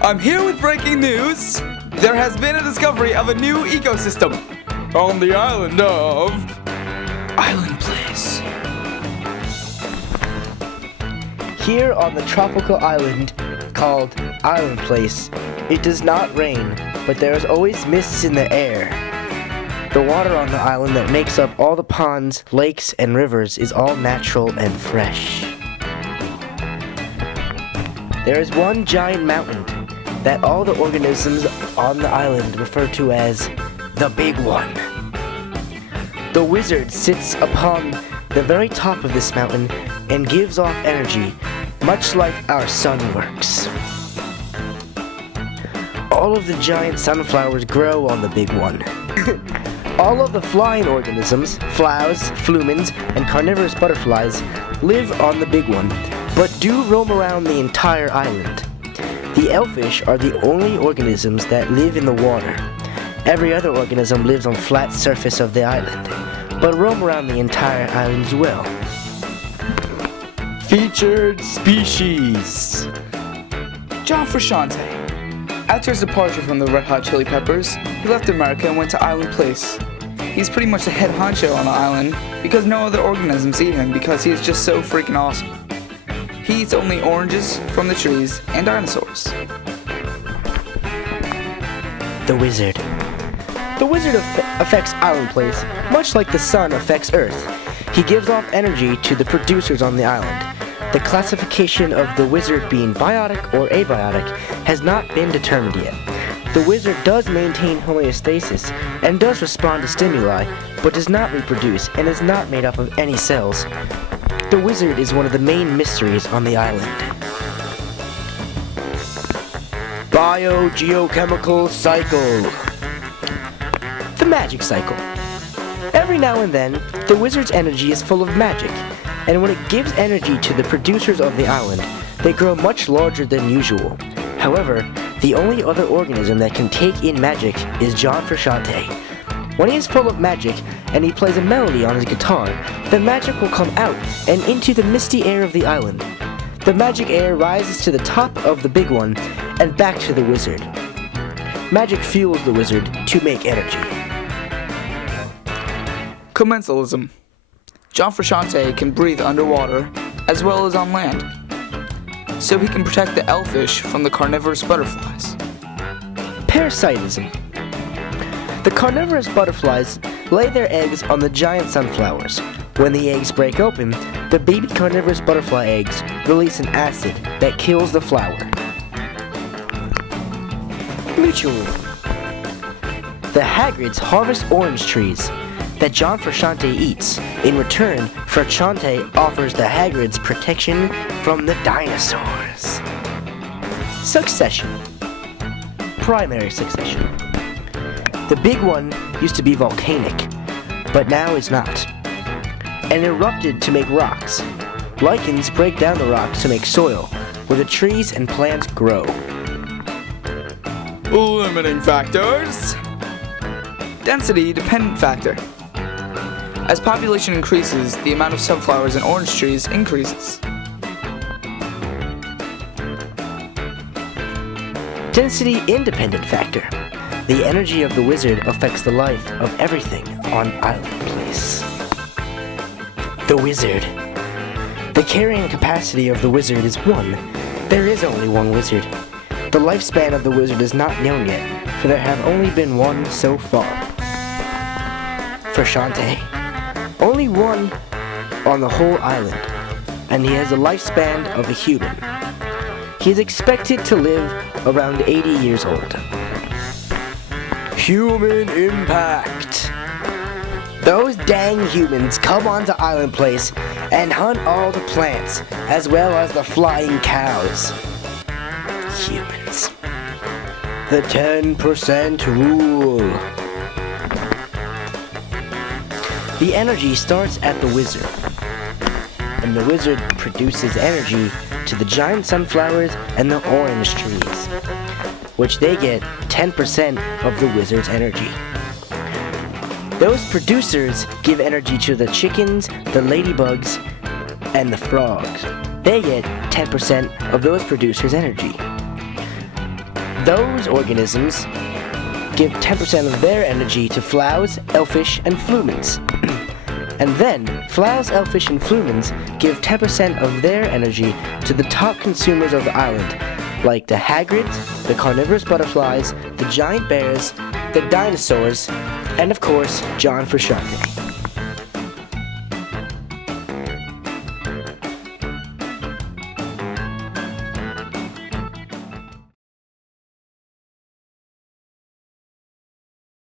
I'm here with breaking news. There has been a discovery of a new ecosystem on the island of Island Place. Here on the tropical island called Island Place, it does not rain, but there is always mists in the air. The water on the island that makes up all the ponds, lakes, and rivers is all natural and fresh. There is one giant mountain that all the organisms on the island refer to as the Big One. The wizard sits upon the very top of this mountain and gives off energy, much like our sun works. All of the giant sunflowers grow on the Big One. All of the flying organisms, flowers, flumens, and carnivorous butterflies live on the Big One, but do roam around the entire island. The elfish are the only organisms that live in the water. Every other organism lives on the flat surface of the island, but roam around the entire island as well. Featured species. John Frusciante. After his departure from the Red Hot Chili Peppers, he left America and went to Island Place. He's pretty much the head honcho on the island because no other organisms eat him because he is just so freaking awesome. He eats only oranges from the trees and dinosaurs. The Wizard. The Wizard affects Island Place, much like the sun affects Earth. He gives off energy to the producers on the island. The classification of the Wizard being biotic or abiotic has not been determined yet. The Wizard does maintain homeostasis and does respond to stimuli, but does not reproduce and is not made up of any cells. The Wizard is one of the main mysteries on the island. Biogeochemical cycle. The magic cycle. Every now and then, the Wizard's energy is full of magic, and when it gives energy to the producers of the island, they grow much larger than usual. However, the only other organism that can take in magic is John Frusciante. When he is full of magic and he plays a melody on his guitar, the magic will come out and into the misty air of the island. The magic air rises to the top of the Big One and back to the Wizard. Magic fuels the Wizard to make energy. Commensalism. John Frusciante can breathe underwater as well as on land, so he can protect the elfish from the carnivorous butterflies. Parasitism. The carnivorous butterflies lay their eggs on the giant sunflowers. When the eggs break open, the baby carnivorous butterfly eggs release an acid that kills the flower. Mutualism. The Hagrids harvest orange trees that John Frusciante eats. In return, Frusciante offers the Hagrids protection from the dinosaurs. Succession. Primary succession. The Big One used to be volcanic, but now is not, and erupted to make rocks. Lichens break down the rocks to make soil, where the trees and plants grow. Limiting factors. Density-dependent factor. As population increases, the amount of sunflowers and orange trees increases. Density-independent factor. The energy of the Wizard affects the life of everything on Island Place. The Wizard. The carrying capacity of the Wizard is 1. There is only one Wizard. The lifespan of the Wizard is not known yet, for there have only been one so far. Frusciante. Only one on the whole island, and he has a lifespan of a human. He is expected to live around 80 years old. Human impact. Those dang humans come onto Island Place and hunt all the plants, as well as the flying cows. Humans. The 10% rule. The energy starts at the Wizard, and the Wizard produces energy to the giant sunflowers and the orange trees, which they get 10% of the Wizard's energy. Those producers give energy to the chickens, the ladybugs, and the frogs. They get 10% of those producers' energy. Those organisms give 10% of their energy to Flows, Elfish, and Flumens. And then, Flows, Elfish, and Flumens give 10% of their energy to the top consumers of the island, like the Hagrids, the carnivorous butterflies, the giant bears, the dinosaurs, and of course, John Frusciante.